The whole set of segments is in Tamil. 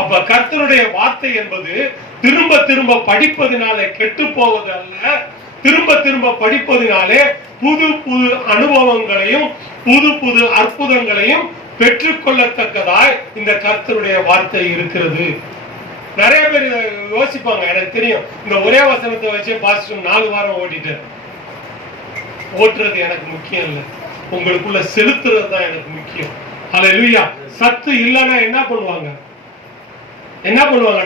அப்ப கர்த்தருடைய வார்த்தை என்பது திரும்ப திரும்ப படிப்பதினால கெட்டு போவது அல்ல, திரும்ப திரும்ப படிப்பதினாலே புது புது அனுபவங்களையும் புது புது அற்புதங்களையும் பெற்றுக்கொள்ளத்தக்கதாய் இந்த கர்த்தருடைய வார்த்தை இருக்கிறது. நிறைய பேர் யோசிப்பாங்க, எனக்கு தெரியும் இந்த ஒரே வசனத்தை வச்சு பாஸ்டர் 4 வாரம் ஓட்டிட்டு, ஓட்டுறது எனக்கு முக்கியம் இல்லை, உங்களுக்குள்ள செலுத்துறது தான் எனக்கு முக்கியம். ஹல்லேலூயா. சத்து இல்லைன்னா என்ன பண்ணுவாங்க?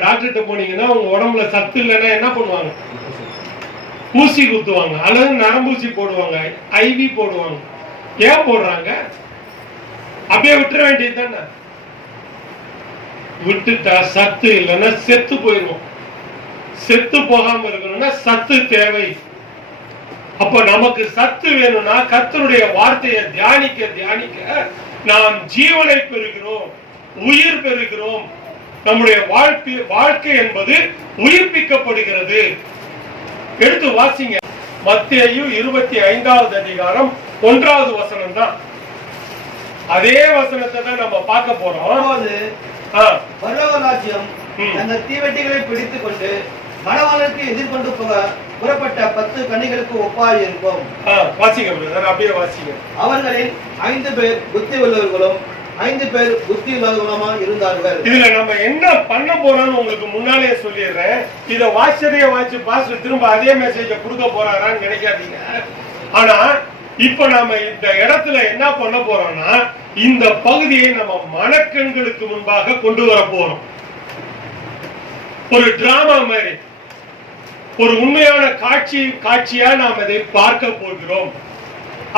டாக்டர்கிட்ட போனீங்கன்னா உங்க உடம்புல சத்து இல்லைன்னா என்ன பண்ணுவாங்க? ஊசி குத்துவாங்க அல்லது நரம்பூசி போடுவாங்க, ஐவி போடுவாங்க. ஏன் போடுறாங்க? அப்படியே விட்டுற வேண்டியது தானே. விட்டுட்டா சத்து இல்லைன்னா செத்து போயிடும். செத்து போகாம இருக்கணும்னா சத்து தேவை. அப்ப நமக்கு சத்து வேணும்னா கர்த்தருடைய வார்த்தையை தியானிக்க தியானிக்க நாம் ஜீவனை பெறுகிறோம், உயிர் பெறுகிறோம். நம்முடைய வாழ்க்கை என்பது உயிர்ப்பிக்கப்படுகிறது. எடுத்து வாசிங்க, மத்தேயு 25வது அதிகாரம் 1வது வசனம் தான். அதே வசனத்தை தான் நம்ம பார்க்க போறோம். பரலோக ராஜ்யம் அந்த தீவெட்டிகளை பிடித்துக் கொண்டு மணவாளனுக்கு எதிர்கொண்டு போக புறப்பட்ட 10 கன்னிகளுக்கு ஒப்பாய் இருக்கும். வாசிங்க பிரதர், அப்படியே வாசிங்க. அவர்களில் 5 பேர் புத்தி உள்ளவர்களும் 5 பேர் புத்தி இல்லாதவர்களுமா இருந்தார்கள். இதுல நம்ம என்ன பண்ண போறோம்னு உங்களுக்கு முன்னாலே சொல்லிடுறேன். இத வாட்சதைய வாட்சி பாஸ்டர் திரும்ப அதே மெசேஜ கொடுக்க போறாரான்னு நினைக்காதீங்க. ஆனா இப்ப நாம இந்த இடத்துல என்ன பண்ண போறோம்னா, இந்த பகுதியை நம்ம மனக்கண்களுக்கு முன்பாக கொண்டு வர போறோம். ஒரு டிராமா மாதிரி, ஒரு உண்மையான காட்சியா நாம் இதை பார்க்க போகிறோம்.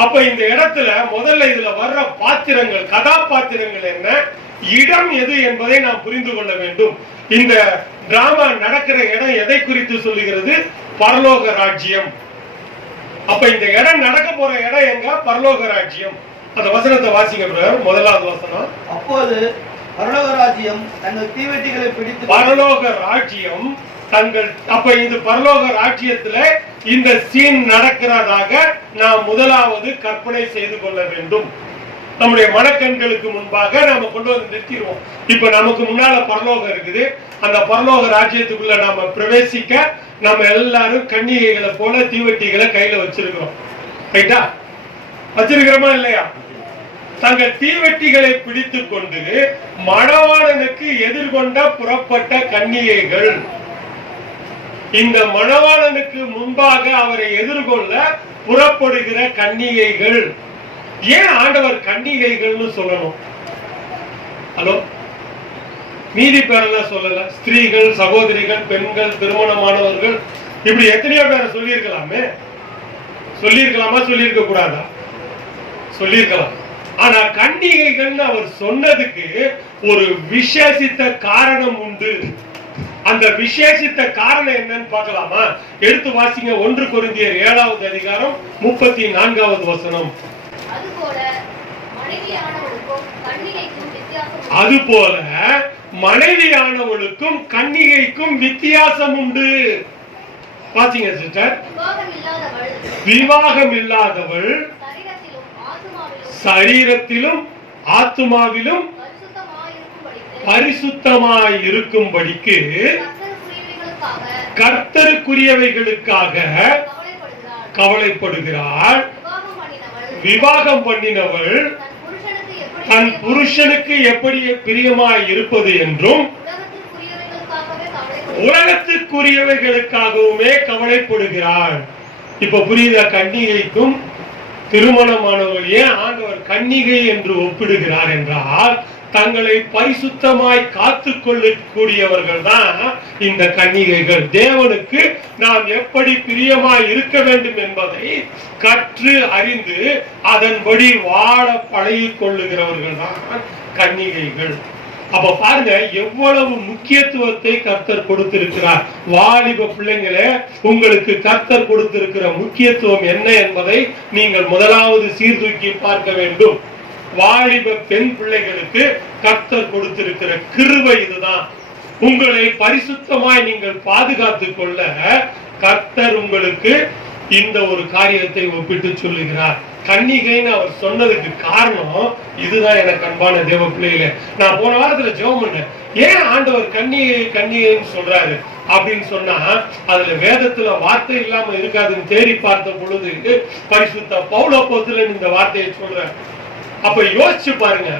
அப்ப இந்த இடத்துல முதல்ல இதுல வர்ற பாத்திரங்கள், கதாபாத்திரங்கள் என்ன, இடம் எது என்பதை நாம் புரிந்து கொள்ள வேண்டும். இந்த டிராமா நடக்கிற இடம் எதை குறித்து சொல்லுகிறது? பரலோக ராஜ்யம். அப்ப இந்த இடம் நடக்க போற இடம் எங்க? பரலோக ராஜ்யம். அந்த வசனத்தை வாசிங்க பிரதர், 1வது வசனம். அப்போது பரலோக ராஜ்யம் தங்கள் தீவெட்டிகளை பிடித்து, பரலோக ராஜ்யம் தங்கள், அப்ப இது பரலோக ராஜ்யத்துல இந்த சீன் நடக்கிறதாக நாம் முதலாவது கற்பனை செய்து கொள்ள வேண்டும். நம்முடைய மனக்கண்களுக்கு முன்பாக நாம கொண்டு வந்து நிறுத்திடுவோம். இப்ப நமக்கு முன்னால பரலோகம் இருக்குது. அந்த பரலோக ராஜ்யத்துக்குள்ள நாம பிரவேசிக்க நம்ம எல்லாரும் கன்னிகைகளை போல தீவெட்டிகளை கையில வச்சிருக்கிறோம். ரைட்டா? வச்சிருக்கிறோமா இல்லையா? தங்கள் தீவெட்டிகளை பிடித்துக் கொண்டு மணவாளனுக்கு எதிர்கொண்ட புறப்பட்ட கன்னிகைகள். இந்த மணவாளனுக்கு முன்பாக அவரை எதிர்கொள்ள புறப்படுகிற கன்னிகைகள். ஏன் ஆண்டவர் கன்னிகைகள்னு சொல்லணும்? ஹலோ, மீதி பேரெல்லாம் சொல்லல. ஸ்திரீகள், சகோதரிகள், பெண்கள், திருமணமானவர்கள், இப்படி எத்தனையோ பேரை சொல்லியிருக்கலாமே. சொல்லியிருக்கலாமா? சொல்லியிருக்க கூடாதா? சொல்லியிருக்கலாம். ஆனா கன்னிகைகள்னு அவர் சொன்னதுக்கு ஒரு விசேஷித்த காரணம் உண்டு. அந்த விசேஷித்த காரணம் என்னன்னு பார்க்கலாமா? எடுத்து வாசிங்க. 1 கொரிந்தியர் 7வது அதிகாரம் 34வது வசனம். அதுபோல மனைவியானவளுக்கும் கன்னிகைக்கும் வித்தியாசம் உண்டு. பாத்தீங்க சிஸ்டர்? விவாகம் இல்லாதவள் சரீரத்திலும் ஆத்துமாவிலும் பரிசுத்தமாய் இருக்கும்படிக்கு கர்த்தருக்குரியவைகளுக்காக கவலைப்படுகிறாள். விவாகம் பண்ணினவள் தன் புருஷனுக்கு எப்படி பிரியமாய் இருப்பது என்றும் உலகத்துக்குரியவைகளுக்காகவுமே கவலைப்படுகிறாள். இப்ப புரியுதா? கன்னிகைக்கும் திருமணமானவர்கள் ஏன் ஆண்டவர் கன்னிகை என்று ஒப்பிடுகிறார் என்றால், தங்களை பரிசுத்தமாய் காத்து கொள்ளக்கூடியவர்கள் தான் இந்த கன்னிகைகள். தேவனுக்கு நாம் எப்படி பிரியமாய் இருக்க வேண்டும் என்பதை கற்று அறிந்து அதன்படி வாழ பழகிக் கொள்ளுகிறவர்கள் தான் கன்னிகைகள். அப்ப பாருங்க எவ்வளவு முக்கியத்துவத்தை கர்த்தர் கொடுத்திருக்கிறார். வாலிப பிள்ளைங்களே, உங்களுக்கு கர்த்தர் கொடுத்திருக்கிற முக்கியத்துவம் என்ன என்பதை நீங்கள் முதலாவது சீர்தூக்கி பார்க்க வேண்டும். வாலிப பெண் பிள்ளைகளுக்கு கர்த்தர் கொடுத்திருக்கிற கிருபை இதுதான். உங்களை பரிசுத்தமாய் நீங்கள் பாதுகாத்துக் கொள்ள கர்த்தர் உங்களுக்கு இந்த ஒரு காரியத்தை ஒப்பிட்டு சொல்லுகிறார். கன்னிகைன்னு அவர் சொன்னதுக்கு காரணம் இதுதான். எனக்கு அன்பான தேவ பிள்ளைகளே, நான் போன வாரத்துல ஜெபம் பண்ணேன். ஏன் ஆண்டவர் கன்னிகைன்னு சொல்றாரு அப்படின்னு சொன்னா, அதுல வேதத்துல வார்த்தை இல்லாம இருக்காதுன்னு தேடி பார்த்த பொழுது பரிசுத்த பவுல் அப்போஸ்தலன் இந்த வார்த்தையை சொல்றார். அப்ப யோசிச்சு பாருங்க,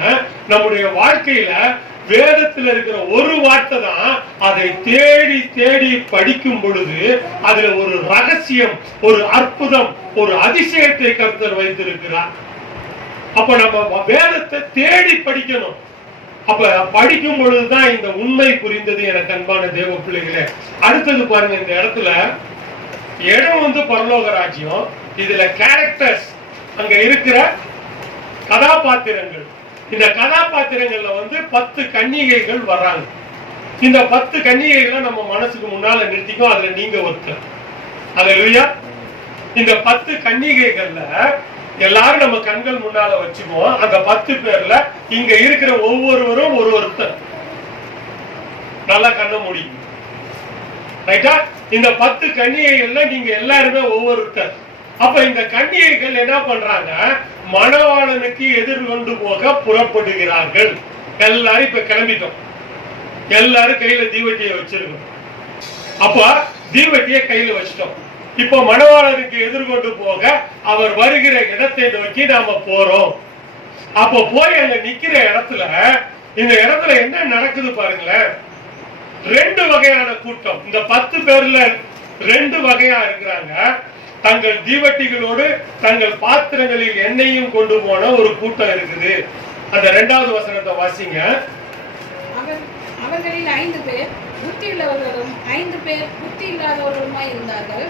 நம்முடைய வாழ்க்கையில வேதத்துல இருக்கிற ஒரு வார்த்தை தான், அதை தேடி தேடி படிக்கும் பொழுது அதுல ஒரு ரகசியம், ஒரு அற்புதம், ஒரு அதிசயத்தை கர்த்தர் வைத்திருக்கிறார். அப்ப நம்ம வேதத்தை தேடி படிக்கணும். அப்ப படிக்கும் பொழுதுதான் இந்த உண்மை புரிந்தது எனக்கு அன்பான தேவ பிள்ளைகளே. அடுத்தது பாருங்க, இந்த இடத்துல இடம் பரலோக ராஜ்யம். இதுல கேரக்டர்ஸ், அங்க இருக்கிற கதாபாத்திரங்கள். இந்த கதாபாத்திரங்கள்ல 10 கன்னிகைகள் வர்றாங்க. இந்த 10 கன்னிகைகளை நம்ம மனசுக்கு முன்னால நிறுத்திக்கும். அதுல நீங்க ஒருத்தர். அல்லேலூயா. இந்த 10 கன்னிகைகள்ல எல்லாரும் நம்ம கண்கள் முன்னால வச்சுக்குவோம். அந்த 10 பேர்ல இங்க இருக்கிற ஒவ்வொருவரும் ஒருத்தர். நல்லா கண்ண மூடி. ரைட்டா? இந்த 10 கன்னிகைகள்ல நீங்க எல்லாருமே ஒவ்வொருத்தர். அப்ப இந்த கன்னிகைகள் என்ன பண்றாங்க? மணவாளனுக்கு எதிர்கொண்டு போக புறப்படுகிறார்கள். எல்லாரும் இப்ப கிளம்பிட்டோம். எல்லாரும் கையில தீவட்டியை வச்சிருக்கோம். அப்ப தீவட்டியை கையில வச்சிட்டோம். இப்போ மணவாளனுக்கு எதிர்கொண்டு போக அவர் வருகிற இடத்தை நோக்கி நாம போறோம். அப்ப போய் அங்க நிக்கிற இடத்துல, இந்த இடத்துல என்ன நடக்குது பாருங்களேன். 2 வகையான கூட்டம். இந்த 10 பேர்ல 2 வகையா இருக்கிறாங்க. தங்கள் தீவட்டிகளோடு தங்கள் பாத்திரங்களில் எண்ணெயும் கொண்டு போன ஒரு கூட்டம் இருக்குது. அந்த 2வது வசனத்தை வாசிங்க. அவர்களில் 5 பேர் புத்தி உள்ளவர்களும் 5 பேர் புத்தி இல்லாதவர்களுமாய் இருந்தார்கள்.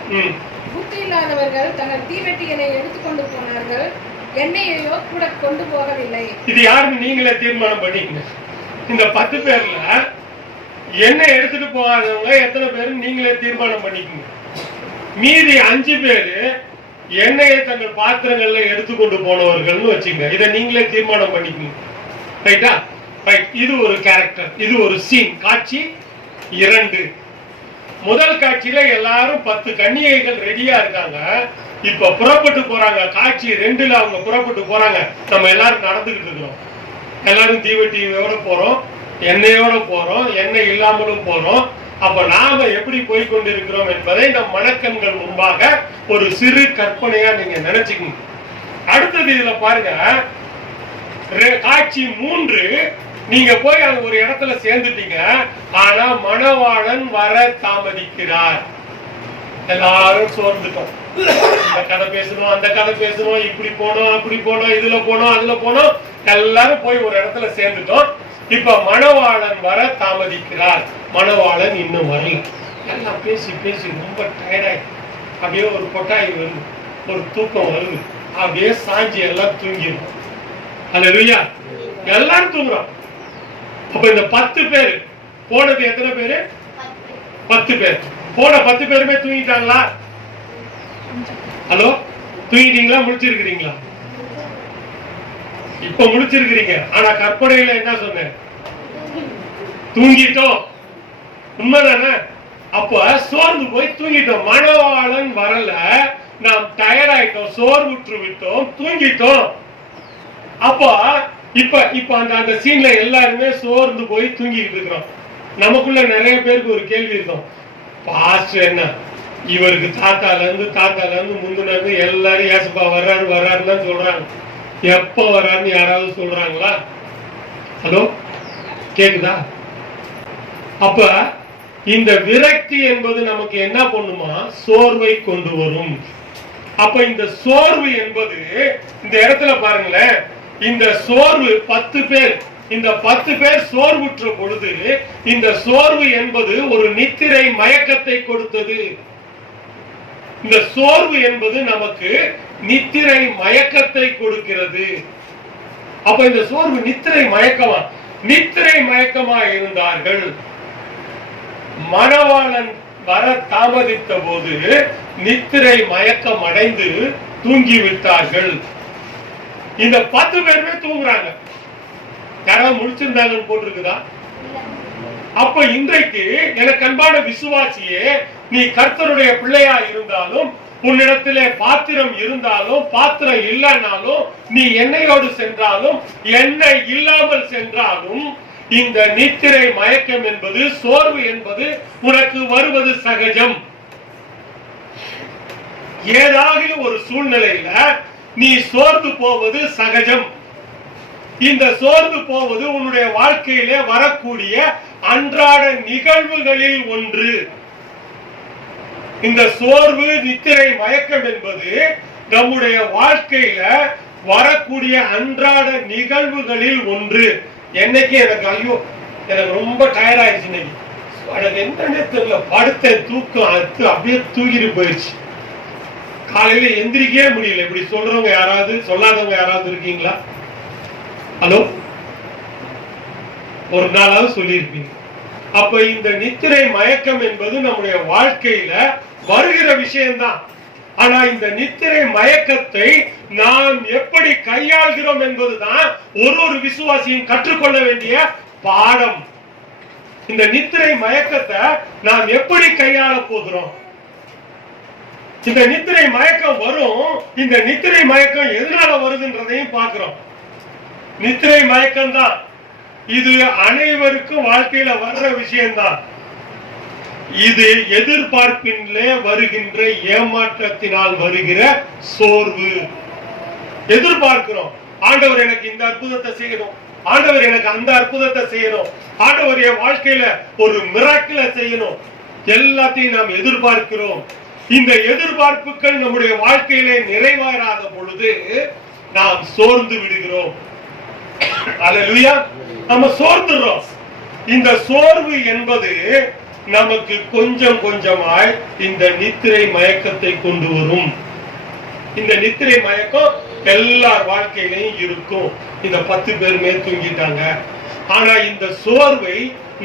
புத்தி இல்லாதவர்கள் தங்கள் தீவெட்டிகளை எடுத்துக்கொண்டு போனார்கள், எண்ணெயையோ கூட கொண்டு போகவில்லை. இது யாருன்னு நீங்களே தீர்மானம் பண்ணிக்கங்க. இந்த 10 பேர்ல எண்ணெய் எடுத்துட்டு போகாதவங்க எத்தனை பேர் நீங்களே தீர்மானம் பண்ணிக்கங்க. மீதி 5 பேரு எண்ணெயை தங்கள் பாத்திரங்கள்ல எடுத்துக்கொண்டு போனவர்கள் வச்சுங்க. இதை நீங்களே தீர்மானம் பண்ணிக்கங்க. ரைட்டா? இது ஒரு கேரக்டர், இது ஒரு சீன். காட்சி 2. முதல் காட்சியில எல்லாரும் 10 கன்னிகைகள் ரெடியா இருக்காங்க. இப்ப புறப்பட்டு போறாங்க. காட்சி 2ல அவங்க புறப்பட்டு போறாங்க. நம்ம எல்லாரும் நடந்துகிட்டு இருக்கிறோம். எல்லாரும் தீவட்டியோட போறோம், எண்ணெயோட போறோம், எண்ணெய் இல்லாமலும் போறோம். அப்ப நாம எப்படி போய் கொண்டிருக்கிறோம் என்பதை நம் மனக்கண்கள் முன்பாக ஒரு சிறு கற்பனையா நீங்க நினைச்சுக்கணும். அடுத்தது இதுல பாருங்க, காட்சி 3. நீங்க போய் அங்க ஒரு இடத்துல சேர்ந்துட்டீங்க. ஆனா மணவாளன் வர தாமதிக்கிறார். எல்லாரும் சோர்ந்துட்டோம். இந்த கதை பேசணும், அந்த கதை பேசணும், இப்படி போனோம், அப்படி போனோம், இதுல போனோம், அதுல போனோம். எல்லாரும் போய் ஒரு இடத்துல சேர்ந்துட்டோம். இப்ப மணவாளன் வர தாமதிக்கிறார். மணவாளன் இன்னும் வரல. எல்லாம் பேசி பேசி ரொம்ப டயர்டாயி அப்படியே ஒரு கொட்டாய் வருது, ஒரு தூக்கம் வருது. அப்படியே சாஞ்சி எல்லாம் தூங்கிடும். அல்லேலூயா. எல்லாரும் தூங்குறோம். அப்ப இந்த 10 பேர் போனது எத்தனை பேரு? 10 பேர். போன 10 பேருமே தூங்கிட்டாங்களா? ஹலோ, தூங்கிட்டீங்களா? முடிச்சிருக்கிறீங்களா? இப்ப முடிச்சிருக்கிறீங்க. ஆனா கற்பனையில என்ன சொன்னேன்? தூங்கிட்டோம். உண்மைதானே? அப்ப சோர்ந்து போய் தூங்கிட்டோம். மணவாளன் வரல, நாம் டயர்ட் ஆயிட்டோம், சோர்வுற்று விட்டோம், தூங்கிட்டோம். அப்ப இப்ப அந்த சீன்ல எல்லாருமே சோர்ந்து போய் தூங்கிட்டு இருக்கிறோம். நமக்குள்ள நிறைய பேருக்கு ஒரு கேள்வி இருக்கும். பாஸ்டர் என்ன, இவருக்கு தாத்தால இருந்து முந்தின இருந்து எல்லாரும் ஏசப்பா வர்றாருன்னு சொல்றாங்க. எப்ப வர்றாருன்னு யாராவது சொல்றாங்களா? ஹலோ, கேக்குதா? அப்ப இந்த விரக்தி என்பது நமக்கு என்ன பண்ணுமா? சோர்வை கொண்டு வரும். அப்ப இந்த சோர்வு என்பது இந்த இடத்துல பாருங்களேன், இந்த சோர்வு 10 பேர், இந்த 10 பேர் சோர்வுற்ற பொழுது இந்த சோர்வு என்பது ஒரு நித்திரை மயக்கத்தை கொடுத்தது. இந்த சோர்வு என்பது நமக்கு நித்திரை மயக்கத்தை கொடுக்கிறது. அப்ப இந்த சோர்வு நித்திரை மயக்கமா இருந்தார்கள். மணவாளன் வர தாமதித்த போது நித்திரை மயக்கம் அடைந்து தூங்கி விட்டார்கள். இந்த 10 பேருமே தூங்குறாங்க. யாராவது முடிச்சிருந்தாங்கன்னு போட்டிருக்குதா? அப்ப இன்றைக்கு எனக்கு அன்பான விசுவாசியே, நீ கர்த்தருடைய பிள்ளையா இருந்தாலும், உன்னிடத்திலே பாத்திரம் இருந்தாலும், பாத்திரம் இல்லைனாலும், நீ எண்ணெயோடு சென்றாலும், எண்ணெய் இல்லாமல் சென்றாலும், இந்த நித்திரை மயக்கம் என்பது, சோர்வு என்பது உனக்கு வருவது சகஜம். ஏதாவது ஒரு சூழ்நிலையில நீ சோர்ந்து போவது சகஜம். இந்த சோர்ந்து போவது உன்னுடைய வாழ்க்கையிலே வரக்கூடிய அன்றாட நிகழ்வுகளில் ஒன்று. இந்த சோர்வு, நித்திரை மயக்கம் என்பது நம்முடைய வாழ்க்கையில வரக்கூடிய அன்றாட நிகழ்வுகளில் ஒன்று. என்னைக்கு எனக்கு ஐயோ எனக்கு ரொம்ப டயர்ட் ஆயிடுச்சு, இன்னைக்கு எனக்கு என்னன்னே தெரியல, படுத்த தூக்கம் அப்படியே தூக்கிட்டு போயிடுச்சு, காலையில எந்திரிக்கவே முடியல. இப்படி சொல்றவங்க யாராவது, சொல்லாதவங்க யாராவது இருக்கீங்களா? ஹலோ, ஒரு நாளாவது சொல்லியிருப்பீங்க. அப்ப இந்த நித்திரை மயக்கம் என்பது நம்முடைய வாழ்க்கையில வருகிற விஷயம்தான். ஆனா இந்த நித்திரை மயக்கத்தை நாம் எப்படி கையாள்கிறோம் என்பதுதான் ஒரு விசுவாசியும் கற்றுக்கொள்ள வேண்டிய பாடம். இந்த நித்திரை மயக்கத்தை நாம் எப்படி கையாள போகிறோம்? இந்த நித்திரை மயக்கம் வரும். இந்த நித்திரை மயக்கம் எதனால வருதுன்றதையும் பார்க்கிறோம். நித்திரை மயக்கம் தான், இது அனைவருக்கும் வாழ்க்கையில வர்ற விஷயம்தான். இது எதிர்பார்ப்பிலே வருகின்ற ஏமாற்றத்தினால் வருகிற சோர்வு. எதிர்பார்க்கிறோம், ஆண்டவர் எனக்கு இந்த அற்புதத்தை செய்யணும், ஆண்டவர் எனக்கு அந்த அற்புதத்தை செய்யணும், ஆண்டவர் என் வாழ்க்கையில ஒரு மிராக்கிளை செய்யணும், எல்லாத்தையும் நாம் எதிர்பார்க்கிறோம். இந்த எதிர்பார்ப்புகள் நம்முடைய வாழ்க்கையிலே நிறைவேறாத பொழுது நாம் சோர்ந்து விடுகிறோம். அல்லேலூயா, நம்ம சோர்ந்துறோம். இந்த சோர்வு என்பது நமக்கு கொஞ்சம் கொஞ்சமாய் இந்த நித்திரை மயக்கத்தை கொண்டு வரும். இந்த நித்திரை மயக்கம் எல்லார் வாழ்க்கையிலையும் இருக்கும். இந்த 10 பேருமே தூங்கிட்டாங்க. ஆனா இந்த சோர்வை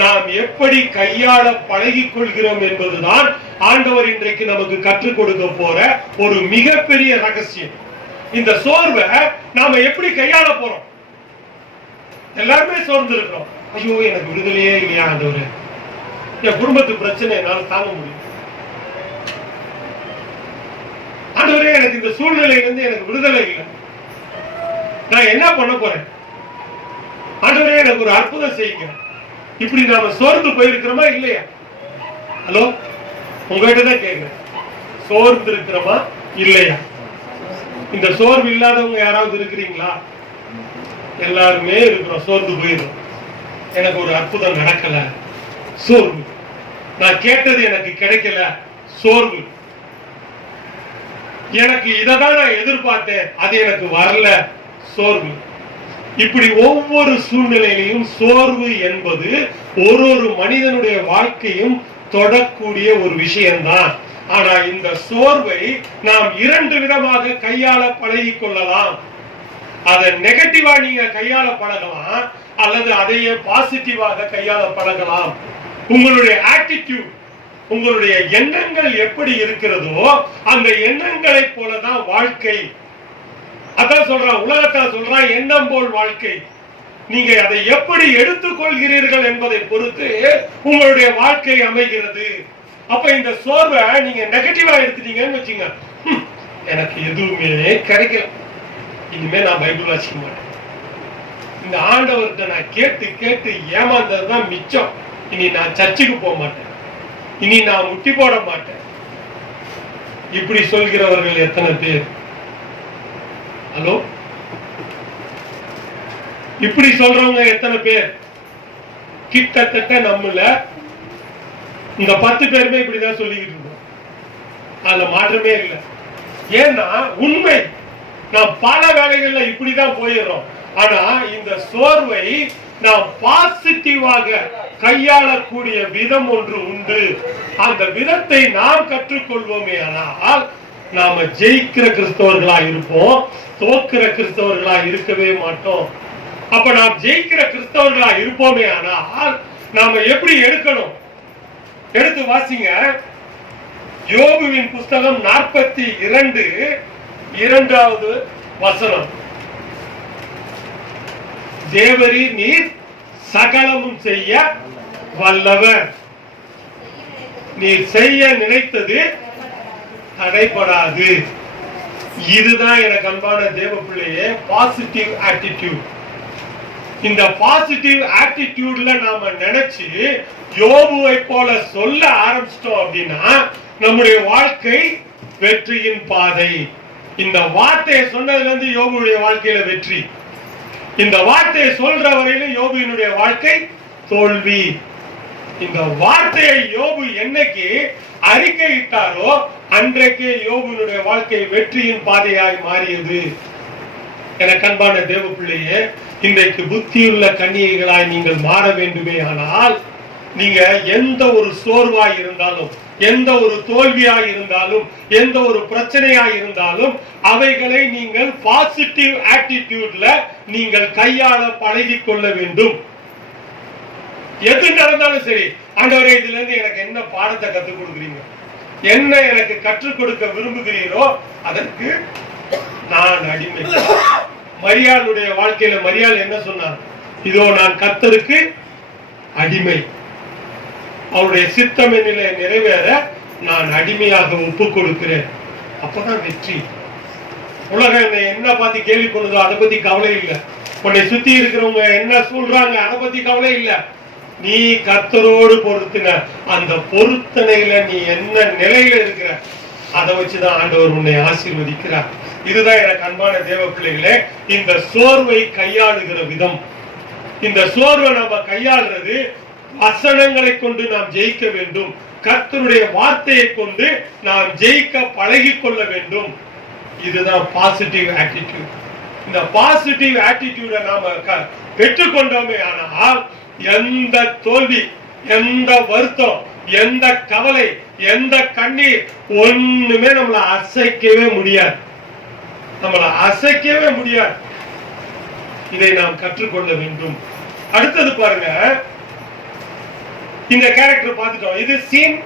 நாம் எப்படி கையாள பழகிக் கொள்கிறோம் என்பதுதான் ஆண்டவர் இன்றைக்கு நமக்கு கற்றுக் கொடுக்க போற ஒரு மிகப்பெரிய ரகசியம். இந்த சோர்வை நாம எப்படி கையாள போறோம்? எல்லாருமே சோர்ந்து இருக்கிறோம். ஐயோ எனக்கு விடுதலையே இல்லையா ஆண்டவரே, என் குடும்பத்து பிரச்சனை என்னால தாங்க முடியும், ஆண்டவரே எனக்கு இந்த சூழ்நிலையிலிருந்து எனக்கு விடுதலை இல்லை, நான் என்ன பண்ண போறேன், ஆண்டவரே எனக்கு ஒரு அற்புதம் செய்யுங்க. இப்படி நாம சோர்ந்து போயிருக்கிறோமா இல்லையா? ஹலோ, உங்ககிட்ட தான் கேட்கிறேன், சோர்ந்து இருக்கிறோமா இல்லையா? இந்த சோர்வு இல்லாதவங்க யாராவது இருக்கிறீங்களா? எல்லாருமே இருக்கிறோம், சோர்ந்து போயிடும். எனக்கு ஒரு அற்புதம் நடக்கல, சோர்வு. நான் கேட்டது எனக்கு கிடைக்கல, சோர்வு. எனக்கு இததான் நான் எதிர்பார்த்தேன், அது எனக்கு வரல, சோர்வு. இப்படி ஒவ்வொரு சூழ்நிலையிலையும் சோர்வு என்பது ஒரு மனிதனுடைய வாழ்க்கையும் தொடக்கூடிய ஒரு விஷயம்தான். ஆனா இந்த சோர்வை நாம் 2 விதமாக கையாள பழகிக் கொள்ளலாம். அதை நெகட்டிவா நீங்க கையாள பழகலாம், அல்லது அதையே பாசிட்டிவாக கையாள பழகலாம். உங்களுடைய ஆட்டிடியூட், உங்களுடைய எண்ணங்கள் எப்படி இருக்கிறதோ அந்த எண்ணங்களை போலதான் வாழ்க்கை. அதான் சொல்றான், உலகத்தால் சொல்றான் எண்ணம் போல் வாழ்க்கை. நீங்க அதை எப்படி எடுத்துக்கொள்கிறீர்கள் என்பதை பொறுத்து உங்களுடைய வாழ்க்கை அமைகிறது. அப்ப இந்த சோர்வை நீங்க நெகட்டிவா எடுத்துட்டீங்கன்னு வச்சுங்க, எனக்கு எதுவுமே கிடைக்கல, இனிமே நான் பைபிள் வாசிக்க மாட்டேன், இந்த ஆண்டவர்கிட்ட நான் கேட்டு கேட்டு ஏமாந்ததுதான் மிச்சம், இனி நான் சர்ச்சுக்கு போக மாட்டேன், இனி நான் முட்டி போட மாட்டேன். இப்படி சொல்கிறவர்கள் எத்தனை பேர்? ஹலோ, இப்படி சொல்றவங்க எத்தனை பேர்? கிட்டத்தட்ட நம்மள இந்த 10 பேருமே இப்படிதான் சொல்லிக்கிட்டு இருக்கோம். அதுல மாற்றமே இல்லை. ஏன்னா உண்மை, நாம் பல வேலைகள்ல இப்படிதான் போயிடுறோம். ஆனா இந்த சோர்வை நாம் பாசிட்டிவாக கையாளக்கூடிய விதம் ஒன்று உண்டு. அந்த விதத்தை நாம் கற்றுக்கொள்வோமே ஆனால் நாம ஜெயிக்கிற கிறிஸ்தவர்களா இருப்போம், தோக்கிற கிறிஸ்தவர்களா இருக்கவே மாட்டோம். அப்ப நாம் ஜெயிக்கிற கிறிஸ்தவர்களா இருப்போமே ஆனால் நாம எப்படி எடுக்கணும்? எடுத்து வாசிங்க, யோபுவின் புஸ்தகம் 42:2 வசனம். தேவரீர் நீர் சகலமும் செய்ய வல்லவர், நீர் செய்ய நினைத்தது தடைபடாது. இதுதான் எனக்கு அன்பான தேவ பிள்ளையே பாசிட்டிவ் ஆட்டிடியூட். இந்த பாசிட்டிவ் ஆட்டிடியூட்ல நாம நினைச்சு யோபுவை போல சொல்ல ஆரம்பிச்சிட்டோம் அப்படின்னா நம்முடைய வாழ்க்கை வெற்றியின் பாதை. இந்த வார்த்தையை சொன்னதுல இருந்து யோபுடைய வாழ்க்கையில வெற்றி. இந்த வார்த்தையை சொல்ற வரையிலும் யோபுவினுடைய வாழ்க்கை தோல்வி. இந்த வார்த்தையை யோபு என்னைக்கு அறிக்கையிட்டாரோ அன்றைக்கே யோபுவினுடைய வாழ்க்கை வெற்றியின் பாதையாய் மாறியது. எனக்கு அன்பான தேவ பிள்ளையே, இன்றைக்கு புத்தியுள்ள கன்னிகைகளாய் நீங்கள் மாற வேண்டுமே ஆனால் நீங்க எந்த ஒரு சோர்வாய் இருந்தாலும், எந்த ஒரு தோல்வியாய் இருந்தாலும், எந்த ஒரு பிரச்சனையாய் இருந்தாலும் அவைகளை நீங்கள் பாசிட்டிவ் ஆட்டிடியூட்ல நீங்கள் கையாள பழகி கொள்ள வேண்டும். எது நடந்தாலும் சரி, ஆண்டவரே இதுல இருந்து எனக்கு என்ன பாடத்தை கற்றுக் கொடுக்குறீங்க, என்ன எனக்கு கற்றுக் கொடுக்க விரும்புகிறீரோ அதற்கு நான் அடிமை. மரியாளுடைய வாழ்க்கையில மரியாள் என்ன சொன்னார்? இதோ நான் கர்த்தருக்கு அடிமை, அவருடைய சித்தம் என்னிலே நிறைவேற நான் அடிமையாக ஒப்பு கொடுக்கிறேன். அப்பதான் வெற்றி. உலகம் என்னை என்ன பார்த்து கேள்வி கொள்ளுதோ அதை பத்தி கவலை இல்லை. உன்னை சுத்தி இருக்கிறவங்க என்ன சொல்றாங்க அதை பத்தி கவலை இல்லை. நீ கர்த்தரோடு பொருத்தின அந்த பொருத்தனையில நீ என்ன நிலையில இருக்கிற அதை வச்சுதான் ஆண்டவர் உன்னை ஆசீர்வதிக்கிறார். இதுதான் எனக்கு அன்பான தேவ பிள்ளைகளே இந்த சோர்வை கையாளுகிற விதம். இந்த சோர்வை நம்ம கையாளுறது வசனங்களை கொண்டு நாம் ஜெயிக்க வேண்டும். கர்த்தருடைய வார்த்தையை கொண்டு நாம் ஜெயிக்க பழகி கொள்ள வேண்டும். இதுதான் பாசிட்டிவ் ஆட்டிடியூட். இந்த பாசிட்டிவ் ஆட்டிடியூட நாம பெற்றுக்கொண்டோமே ஆனால் எந்த தோல்வி, எந்த வருத்தம், எந்த கவலை, எந்த கண்ணீர் ஒண்ணுமே நம்மளை அசைக்கவே முடியாது. நம்மளை அசைக்கவே முடியாது. இதை நாம் கற்றுக்கொள்ள வேண்டும். அடுத்தது பாருங்க, இந்த கேரக்டர் பார்த்துட்டோம். இது சீன்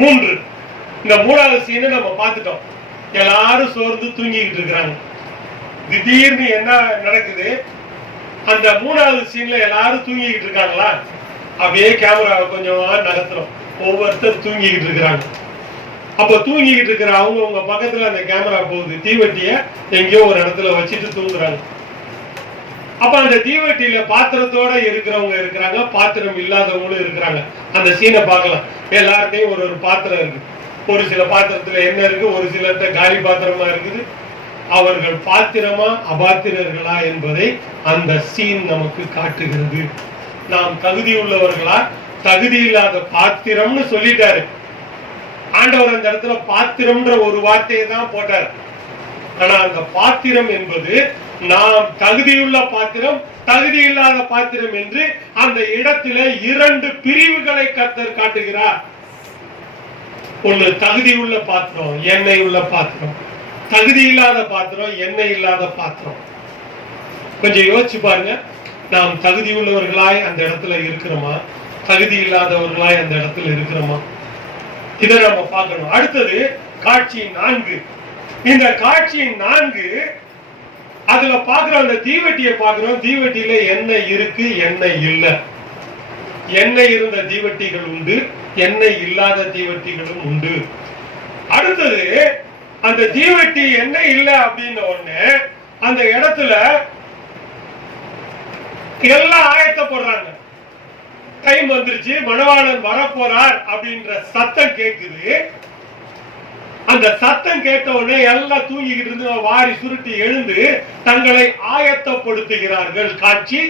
3. இந்த 3வது சீனை நம்ம பார்த்துட்டோம். எல்லாரும் சோர்ந்து தூங்கிக்கிட்டு இருக்கிறாங்க. திடீர்னு என்ன நடக்குது? அந்த 3வது சீன்ல எல்லாரும் தூங்கிக்கிட்டு இருக்காங்களா, அப்படியே கேமராவை கொஞ்சம் நகர்த்துறோம். ஒவ்வொருத்தர் தூங்கிக்கிட்டு இருக்கிறாங்க. அப்ப தூங்கிக்கிட்டு இருக்கிற அவங்க பக்கத்துல அந்த கேமரா போகுது. தீவெட்டிய எங்கேயோ ஒரு இடத்துல வச்சுட்டு தூங்குறாங்க. அப்ப அந்த தீவெட்டியில பாத்திரத்தோட இருக்கிறவங்க இருக்கிறாங்க, பாத்திரம் இல்லாதவங்களும் இருக்கிறாங்க. அந்த சீனை பார்க்கலாம். எல்லார்ட்டையும் ஒரு பாத்திரம் இருக்கு. ஒரு சில பாத்திரத்துல என்ன இருக்கு, ஒரு சிலர்கிட்ட காலி பாத்திரமா இருக்குது. அவர்கள் பாத்திரமா அபாத்திரர்களா என்பதை அந்த சீன் நமக்கு காட்டுகிறது. நாம் தகுதி உள்ளவர்களா, தகுதி இல்லாத பாத்திரம்னு சொல்லிட்டாரு ஆண்டவர். அந்த இடத்துல பாத்திரம்ன்ற ஒரு வார்த்தையை தான் போட்டார். ஆனா அந்த பாத்திரம் என்பது நாம் தகுதியுள்ள பாத்திரம், தகுதி இல்லாத பாத்திரம் என்று அந்த இடத்துல 2 பிரிவுகளை கர்த்தர் காட்டுகிறார். ஒண்ணு தகுதி உள்ள பாத்திரம், எண்ணெய் உள்ள பாத்திரம். தகுதி இல்லாத பாத்திரம், எண்ணெய் இல்லாத பாத்திரம். கொஞ்சம் யோசிச்சு பாருங்க. நாம் தகுதி உள்ளவர்களாய் அந்த இடத்துல இருக்கிறோமா, தகுதி இல்லாதவர்களாய் அந்த இடத்துல இருக்கிறோமா? இதை நம்ம பார்க்கணும். அடுத்தது காட்சி 4. இந்த காட்சி 4 அதுல பாக்குறோம். அந்த தீவெட்டியை பாக்குறோம். தீவெட்டியில எண்ணெய் இருக்கு, எண்ணெய் இல்ல. எண்ணெய் இருந்த தீவெட்டிகள் உண்டு, எண்ணெய் இல்லாத தீவெட்டிகளும் உண்டு. அடுத்தது அந்த தீவெட்டி எண்ணெய் இல்ல அப்படின்ன உடனே அந்த இடத்துல எல்லாம் ஆயத்தப்படுறாங்க. டைம் வந்துருச்சு, மணவாளன் வரப்போறார் அப்படின்ற சத்தம் கேக்குது. அந்த சத்தம் கேட்ட உடனே எல்லாம் தூங்கிக்கிட்டு இருந்து வாரி சுருட்டி எழுந்து தங்களை ஆயத்தப்படுத்துகிறார்கள். காட்சி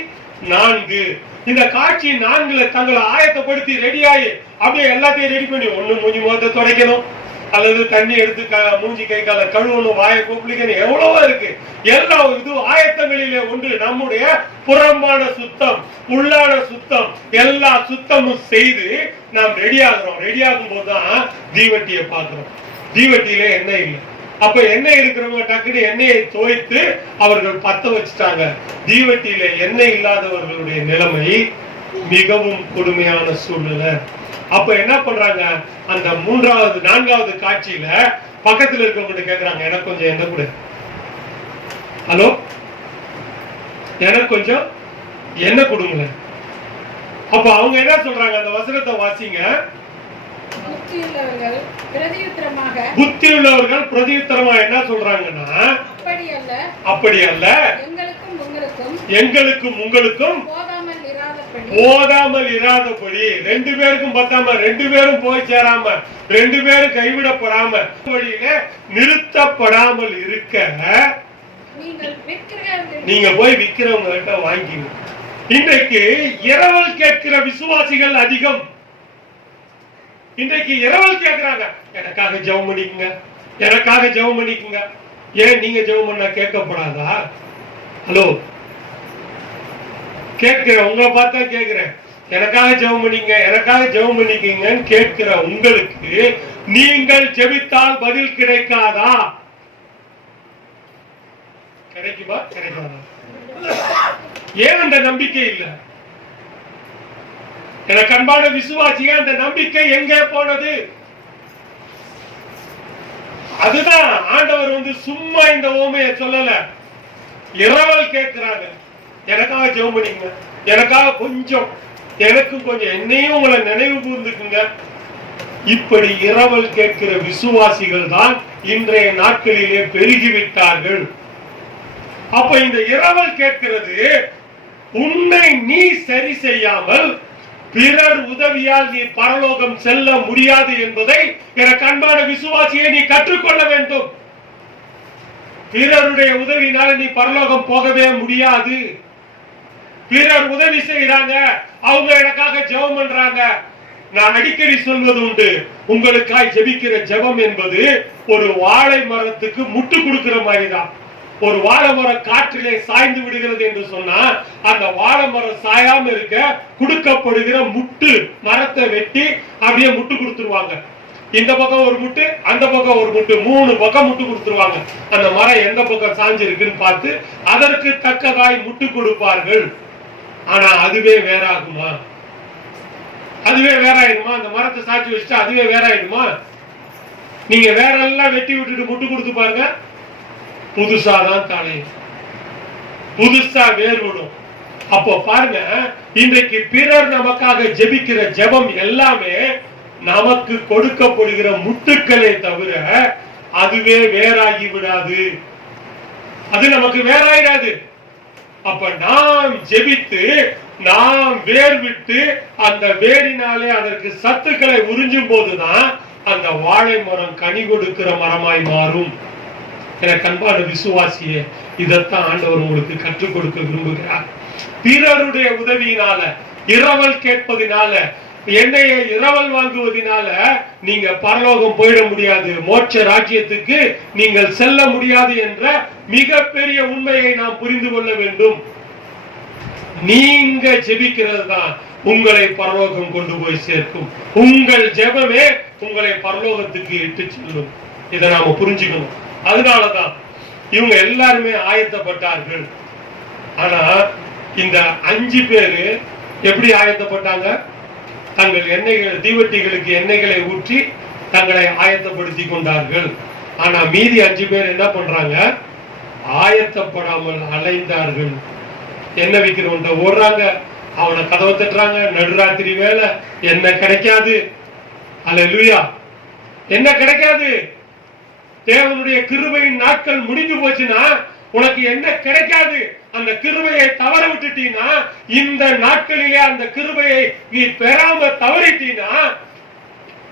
4. இந்த காட்சி 4ல தங்களை ஆயத்தப்படுத்தி ரெடியாயி அப்படியே எல்லாத்தையும் ரெடி பண்ணி, ஒண்ணு மூஞ்சி முகத்தை துடைக்கணும், அல்லது தண்ணி எடுத்து மூஞ்சி கை கால கழுவணும், வாயை கொப்பளிக்கணும், எவ்வளவோ இருக்கு. எல்லா இது ஆயத்தங்களிலே ஒன்று நம்முடைய புறம்பான சுத்தம், உள்ளான சுத்தம், எல்லா சுத்தமும் செய்து நாம் ரெடி ஆகிறோம். ரெடி ஆகும் போதுதான் தீவெட்டியை பார்க்கிறோம். தீவெட்டியில எண்ணெய் இல்லை. அப்ப எண்ணெய் இருக்கிறவங்க டக்குனு எண்ணெயை தோய்த்து அவர்கள் பத்த வச்சுட்டாங்க. தீவெட்டியில எண்ணெய் இல்லாதவர்களுடைய நிலைமை மிகவும் கொடுமையான சூழ்நிலை. அப்ப என்ன பண்றாங்க? அந்த 3வது 4வது காட்சியில பக்கத்துல இருக்கவங்க கேக்குறாங்க, எனக்கு கொஞ்சம் எண்ணெய் கொடு. ஹலோ, எனக்கு கொஞ்சம் எண்ணெய் கொடுங்களேன். அப்ப அவங்க என்ன சொல்றாங்க? அந்த வசனத்தை வாசிங்க. புத்தியுள்ளவர்கள் பிரதியுத்தரமாக என்ன சொல்றாங்கன்னா, அப்படி அல்ல, எங்களுக்கும் உங்களுக்கும் போதாமல் இராதபடி, 2 பேருக்கும் பத்தாம, 2 பேரும் போய் சேராம, 2 பேரும் கைவிடப்படாம, வழியில நிறுத்தப்படாமல் இருக்க நீங்க போய் விக்கிறவங்க கிட்ட வாங்கிங்க. இன்றைக்கு இரவல் கேட்கிற விசுவாசிகள் அதிகம். இன்றைக்கு இரவல் கேட்கிறாங்க, எனக்காக ஜெபம் பண்ணிக்கங்க, எனக்காக ஜெபம் பண்ணிக்கங்க. ஏன் நீங்க ஜெபம் பண்ணா கேட்கப்படாதா? ஹலோ, கேட்கிறேன், உங்களை பார்த்தா கேட்கிறேன். எனக்காக ஜெபம் பண்ணிங்க, எனக்காக ஜெபம் பண்ணிக்கங்கன்னு கேட்கிற உங்களுக்கு நீங்கள் ஜெபித்தால் பதில் கிடைக்காதா? கிடைக்குமா? கிடைக்காதா? ஏன் அந்த நம்பிக்கை இல்லை? எனக்கு அன்பான விசுவாசியா, அந்த நம்பிக்கை எங்கே போனது? அதுதான் ஆண்டவர் சும்மா இந்த ஓமையை சொல்லல, இரவல் கேட்கிறாங்க. எனக்காக ஜெபம் பண்ணிங்க, எனக்காக கொஞ்சம், எனக்கும் கொஞ்சம், என்னையும் உங்களை நினைவு கூர்ந்துக்குங்க. இப்படி இரவல் கேட்கிற விசுவாசிகள் தான் இன்றைய நாட்களிலே பெருகிவிட்டார்கள். அப்ப இந்த இரவல் கேட்கிறது, உன்னை நீ சரி செய்யாமல் பிறர் உதவியால் நீ பரலோகம் செல்ல முடியாது என்பதை எனக்கு அன்பான விசுவாசியை நீ கற்றுக்கொள்ள வேண்டும். பிறருடைய உதவினால நீ பரலோகம் போகவே முடியாது. பிறர் உதவி செய்யறாங்க, அவங்க எனக்காக ஜெபம் பண்றாங்க. நான் அடிக்கடி சொல்வது உண்டு, உங்களுக்காய் ஜெபிக்கிற ஜெபம் என்பது ஒரு வாழை மரத்துக்கு முட்டு கொடுக்கிற மாதிரிதான். ஒரு வாழை மரம் காற்றிலே சாய்ந்து விடுகிறது என்று சொன்னா, அந்த வாழை மரம் சாயாம இருக்க கொடுக்கப்படுகிற முட்டு, மரத்தை வெட்டி அப்படியே முட்டு கொடுத்துருவாங்க. இந்த பக்கம் ஒரு முட்டு, அந்த பக்கம் ஒரு முட்டு, 3 பக்கம் முட்டு கொடுத்துருவாங்க. அந்த மரம் எந்த பக்கம் சாஞ்சிருக்குன்னு பார்த்து அதற்கு தக்கதாய் முட்டு கொடுப்பார்கள். ஆனா அதுவே வேற ஆகுமா? அதுவே வேற ஆயிடுமா? அந்த மரத்தை சாட்சி வச்சுட்டு அதுவே வேற ஆயிடுமா? நீங்க வேற எல்லாம் வெட்டி விட்டுட்டு முட்டு கொடுத்து பாருங்க, புதுசாதான் தலையும், புதுசா வேறுபடும். அப்போ பாருங்க, இன்றைக்கு பிறர் நமக்காக ஜெபிக்கிற ஜெபம் எல்லாமே நமக்கு கொடுக்கப்படுகிற முட்டுக்களே தவிர அதுவே வேறாகி விடாது, அது நமக்கு வேறாயிடாது. அப்ப நாம் ஜெபித்து நாம் வேர் விட்டு அந்த வேரினாலே அதற்கு சத்துக்களை உறிஞ்சும் போதுதான் அந்த வாழை மரம் கனி கொடுக்கிற மரமாய் மாறும். எனக்கு அன்பான விசுவாசியே, இதைத்தான் ஆண்டவர் உங்களுக்கு கற்றுக் கொடுக்க விரும்புகிறார். பிறருடைய உதவியினால, இரவல் கேட்பதினால, எண்ணெயை இரவல் வாங்குவதனால நீங்க பரலோகம் போயிட முடியாது, மோட்ச ராஜ்யத்துக்கு நீங்கள் செல்ல முடியாது என்ற மிகப்பெரிய உண்மையை நாம் புரிந்து கொள்ள வேண்டும். நீங்க ஜெபிக்கிறது தான் உங்களை பரலோகம் கொண்டு போய் சேர்க்கும். உங்கள் ஜெபமே உங்களை பரலோகத்துக்கு இட்டு செல்லும். இதை நாம புரிஞ்சுக்கணும். அதனாலதான் இவங்க எல்லாருமே ஆயத்தப்பட்டார்கள். ஆனா இந்த 5 பேரு எப்படி ஆயத்தப்பட்டாங்க? தங்கள் எண்ணெய்கள், தீவட்டிகளுக்கு எண்ணெய்களை ஊற்றி தங்களை ஆயத்தப்படுத்தி கொண்டார்கள். ஆனா மீதி 5 பேர் என்ன பண்றாங்க? ஆயத்தப்படாமல் அலைந்தார்கள். என்ன விக்கிறவன்ட்ட ஓடுறாங்க, அவனை கதவை தட்டுறாங்க, நடுராத்திரி வேலை, என்ன கிடைக்காது. அல்லேலூயா, என்ன கிடைக்காது? தேவனுடைய கிருபையின் நாட்கள் முடிந்து போச்சுன்னா உனக்கு என்ன கிடைக்காது? அந்த கிருபையை தவற விட்டுட்டீங்கன்னா, இந்த நாட்களிலே அந்த கிருபையை நீ பெறாம தவறிட்டீன்னா,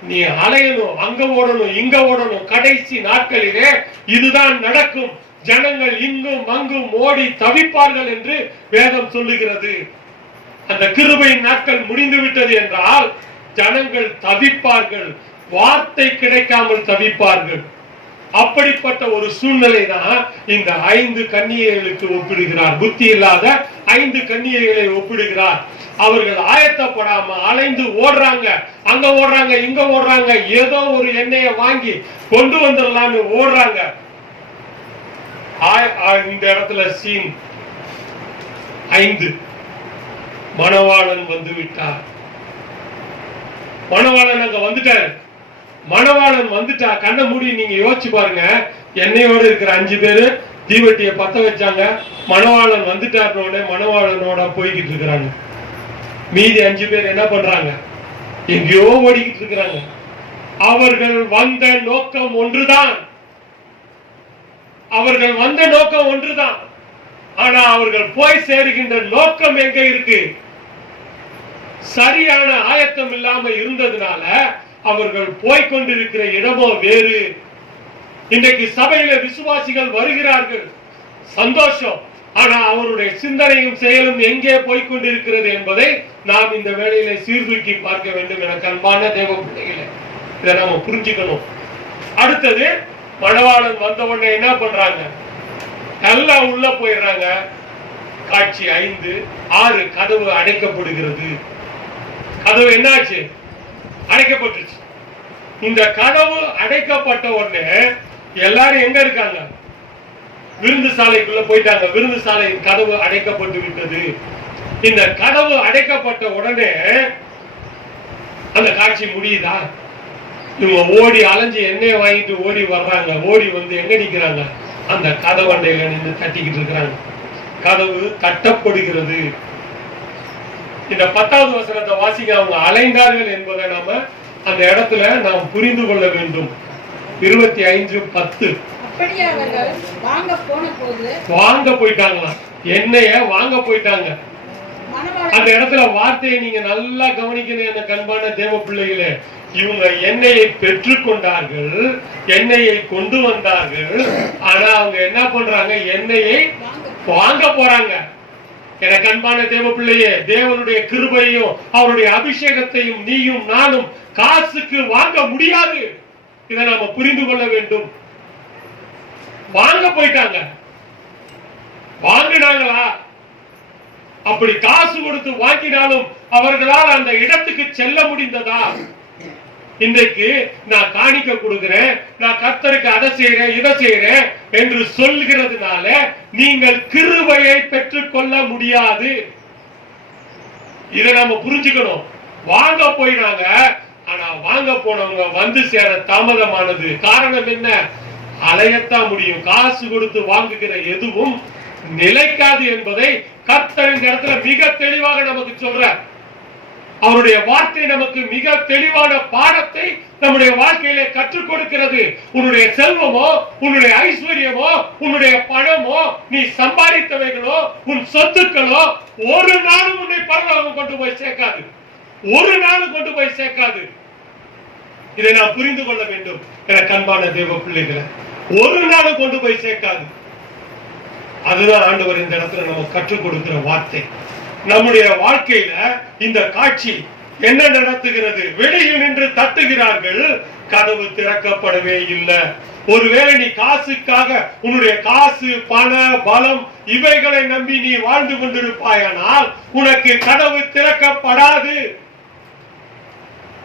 நீ அலையணும், அங்க ஓடணும், இங்க ஓடணும். கடைசி நாட்களிலே இதுதான் நடக்கும். ஜனங்கள் இங்கும் அங்கும் ஓடி தவிப்பார்கள் என்று வேதம் சொல்லுகிறது. அந்த கிருபையின் நாட்கள் முடிந்து விட்டது என்றால் ஜனங்கள் தவிப்பார்கள், வார்த்தை கிடைக்காமல் தவிப்பார்கள். அப்படிப்பட்ட ஒரு சூழ்நிலை தான் இந்த 5 கன்னிகைகளுக்கு ஒப்பிடுகிறார். புத்தி இல்லாத 5 கன்னிகைகளை ஒப்பிடுகிறார். அவர்கள் ஆயத்தப்படாம அலைந்து ஓடுறாங்க, அங்க ஓடுறாங்க, இங்க ஓடுறாங்க, ஏதோ ஒரு எண்ணெயை வாங்கி கொண்டு வந்துடலான்னு ஓடுறாங்க. இந்த இடத்துல சீன் 5, மணவாளன் வந்து விட்டார். மணவாளன் அங்க வந்துட்டாரு. மணவாளன் வந்துட்டா, கண்ண மூடி நீங்க யோசிச்சு பாருங்க. எண்ணெயோடு இருக்கிற 5 பேரு தீவட்டியை பத்த வச்சாங்க. மணவாளன் வந்துட்டாருனோட மணவாளனோட போய்கிட்டு இருக்கிறாங்க. மீதி 5 பேர் என்ன பண்றாங்க? எங்கேயோ ஓடிக்கிட்டு இருக்கிறாங்க. அவர்கள் வந்த நோக்கம் ஒன்றுதான். அவர்கள் வந்த நோக்கம் ஒன்றுதான். ஆனா அவர்கள் போய் சேருகின்ற நோக்கம் எங்க இருக்கு? சரியான ஆயத்தம் இல்லாம இருந்ததுனால அவர்கள் போய்கொண்டிருக்கிற இடமோ வேறு. இன்றைக்கு சபையில விசுவாசிகள் வருகிறார்கள், சந்தோஷம். ஆனா அவருடைய சிந்தனையும் செயலும் எங்கே போய்கொண்டிருக்கிறது என்பதை நாம் இந்த வேளையில சீர்தூக்கி பார்க்க வேண்டும். எனக்கு அன்பான தேவ பிள்ளைகளை, இதை நாம புரிஞ்சுக்கணும். அடுத்தது, மணவாளன் வந்த உடனே என்ன பண்றாங்க? எல்லாம் உள்ள போயிடுறாங்க. காட்சி 5, 6 கதவு அடைக்கப்படுகிறது. கதவு என்னாச்சு? அடைக்கப்பட்டுச்சு. இந்த கதவு அடைக்கப்பட்ட உடனே எல்லாரும் எங்க இருக்காங்க? விருந்து சாலைக்குள்ள போயிட்டாங்க. விருந்து சாலையின் கதவு அடைக்கப்பட்டு விட்டது. இந்த கதவு அடைக்கப்பட்ட உடனே அந்த காட்சி முடியுதா? இவங்க ஓடி அலைஞ்சு எண்ணெய் வாங்கிட்டு ஓடி வர்றாங்க. ஓடி வந்து எங்க நிக்கிறாங்க? அந்த கதவண்டையில நின்று தட்டிக்கிட்டு இருக்கிறாங்க. கதவு தட்டப்படுகிறது. இந்த 10வது வசனத்தை வாசிக்க, அவங்க அலைந்தார்கள் என்பதை நாம அந்த இடத்துல நாம் புரிந்து கொள்ள வேண்டும். 25:10. அப்படியே அவர்கள் வாங்க போன போது, வாங்க போயிட்டாங்களா? எண்ணெய வாங்க போயிட்டாங்க. அந்த இடத்துல வார்த்தையை நீங்க நல்லா கவனிக்கணும். எனக்கு அன்பான தேவ பிள்ளைகளே, இவங்க எண்ணெயை பெற்றுக் கொண்டார்கள், எண்ணெயை கொண்டு வந்தார்கள். ஆனா அவங்க என்ன பண்றாங்க? எண்ணெயை வாங்க போறாங்க. எனக்கு அன்பான தேவ பிள்ளையே, தேவனுடைய கிருபையும் அவருடைய அபிஷேகத்தையும் நீயும் நானும் காசுக்கு வாங்க முடியாது. இதை நாம புரிந்து கொள்ள வேண்டும். வாங்க போயிட்டாங்க. வாங்கினாங்களா? அப்படி காசு கொடுத்து வாங்கினாலும் அவர்களால் அந்த இடத்துக்கு செல்ல முடிந்ததா? இன்றைக்கு நான் காணிக்க கொடுக்கிறேன், நான் கர்த்தருக்கு அதை செய்யறேன் இதை செய்யறேன் என்று சொல்கிறதுனால நீங்கள் கிருபையை பெற்றுக் கொள்ள முடியாது. இதை நாம புரிஞ்சுக்கணும். வாங்க போயினாங்க, ஆனா வாங்க போனவங்க வந்து சேர தாமதமானது. காரணம் என்ன? அலையத்தான் முடியும். காசு கொடுத்து வாங்குகிற எதுவும் நிலைக்காது என்பதை கர்த்தரின் இடத்துல மிக தெளிவாக நமக்கு சொல்றார். அவருடைய வார்த்தை நமக்கு மிக தெளிவான பாடத்தை நம்முடைய வாழ்க்கையிலே கற்றுக் கொடுக்கிறது. உன்னுடைய செல்வமோ, உன்னுடைய ஐஸ்வர்யமோ, உன்னுடைய பணமோ, நீ சம்பாதித்தவைகளோ, உன் சொத்துக்களோ ஒரு நாளும் உன்னை பரலோகம் கொண்டு போய் சேர்க்காது. ஒரு நாளும் கொண்டு போய் சேர்க்காது. இதை நாம் புரிந்து கொள்ள வேண்டும். எனக்கு அன்பான தேவ பிள்ளைகளை, ஒரு நாளும் கொண்டு போய் சேர்க்காது. அதுதான் ஆண்டவர் இந்த இடத்துல நம்ம கற்றுக் கொடுக்கிற வார்த்தை. நம்முடைய வாழ்க்கையில இந்த காட்சி என்ன நடத்துகிறது? வெளியில் நின்று தட்டுகிறார்கள், கதவு திறக்கப்படவே இல்லை. ஒருவேளை நீ காசுக்காக உன்னுடைய காசு, பண பலம் இவைகளை நம்பி நீ வாழ்ந்து கொண்டிருப்பாயானால் உனக்கு கதவு திறக்கப்படாது.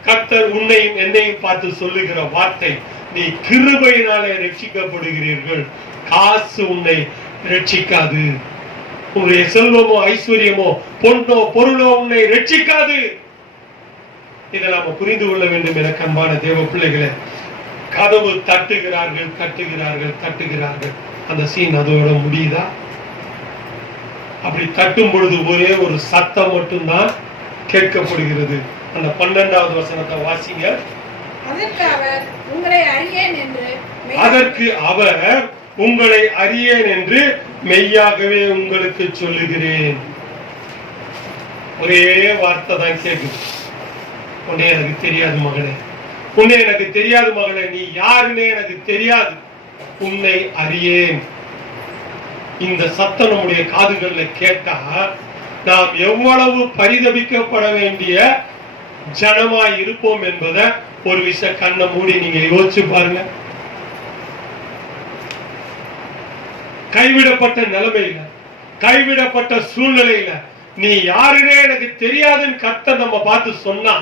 கர்த்தர் உன்னையும் என்னையும் பார்த்து சொல்லுகிற வார்த்தை, நீ கிருபையினாலே ரட்சிக்கப்படுகிறீர்கள். காசு உன்னை ரட்சிக்காது. உன்னுடைய செல்வமோ, ஐஸ்வர்யமோ, பொன்னோ, பொருளோ உன்னை ரட்சிக்காது. இதை நாம புரிந்து கொள்ள வேண்டும். எனக்கு அன்பான தேவ பிள்ளைகளே, கதவு தட்டுகிறார்கள், தட்டுகிறார்கள், தட்டுகிறார்கள். அந்த சீன் அதோட முடியுதா? அப்படி தட்டும் பொழுது ஒரே ஒரு சத்தம் மட்டும்தான் கேட்கப்படுகிறது. அந்த 12வது வசனத்தை வாசிங்க. அதற்கு அவர் உங்களை அறியேன் என்று மெய்யாகவே உங்களுக்கு சொல்லுகிறேன். ஒரே வார்த்தை தான் கேட்குது. உன்னை எனக்கு தெரியாது மகளே, உன்னை எனக்கு தெரியாது மகளே, நீ யாருன்னே எனக்கு தெரியாது, உன்னை அறியேன். இந்த சத்தம் நம்முடைய காதுகள்ல கேட்டா நாம் எவ்வளவு பரிதபிக்கப்பட வேண்டிய ஜனமாய் இருப்போம் என்பதை ஒரு விஷயம் கண்ணை மூடி நீங்க யோசிச்சு பாருங்க. கைவிடப்பட்ட நிலைமையில, கைவிடப்பட்ட சூழ்நிலையில நீ யாருன்னே எனக்கு தெரியாதுன்னு கர்த்தர் நம்ம பார்த்து சொன்னா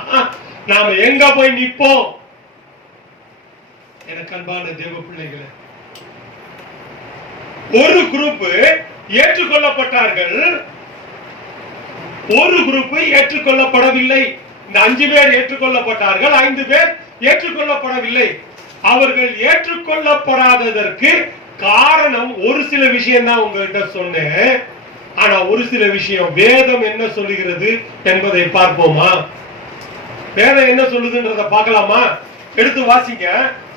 நாம எங்க போய் நிப்போம்? எனக்கு அன்பான தேவ பிள்ளைகளே, ஒரு குரூப் ஏற்றுக்கொள்ளப்பட்டார்கள், ஒரு குரூப் ஏற்றுக்கொள்ளப்படவில்லை. இந்த 5 பேர் ஏற்றுக்கொள்ளப்பட்டார்கள், 5 பேர் ஏற்றுக்கொள்ளப்படவில்லை. அவர்கள் ஏற்றுக்கொள்ளப்படாததற்கு காரணம் ஒரு சில விஷயம் தான் உங்ககிட்ட சொன்னேன். ஆனா ஒரு சில விஷயம் வேதம் என்ன சொல்லுகிறது என்பதை பார்ப்போமா? வேதம் என்ன சொல்லுதுன்றத பார்க்கலாமா? எடுத்து வாசிங்க.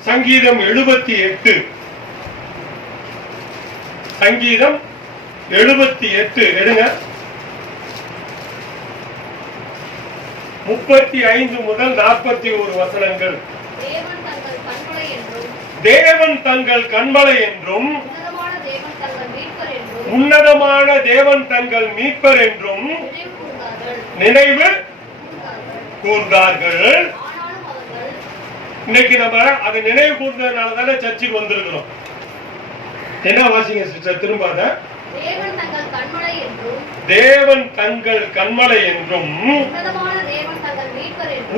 சங்கீதம் 78 சங்கீதம் 78 எடுங்க. 35 முதல் 41 வசனங்கள். தேவன் தங்கள் கண்மலை என்றும் உன்னதமான தேவன் தங்கள் மீட்பர் என்றும் நினைவு கூர்ந்தார்கள். இன்னைக்கு நம்ம அதை நினைவு கூர்ந்ததுனால தானே சர்ச்சுக்கு வந்திருக்கிறோம். என்ன வாசிங்க சிஸ்டர் திரும்ப? தேவன் தங்கள் கண்மலை என்றும்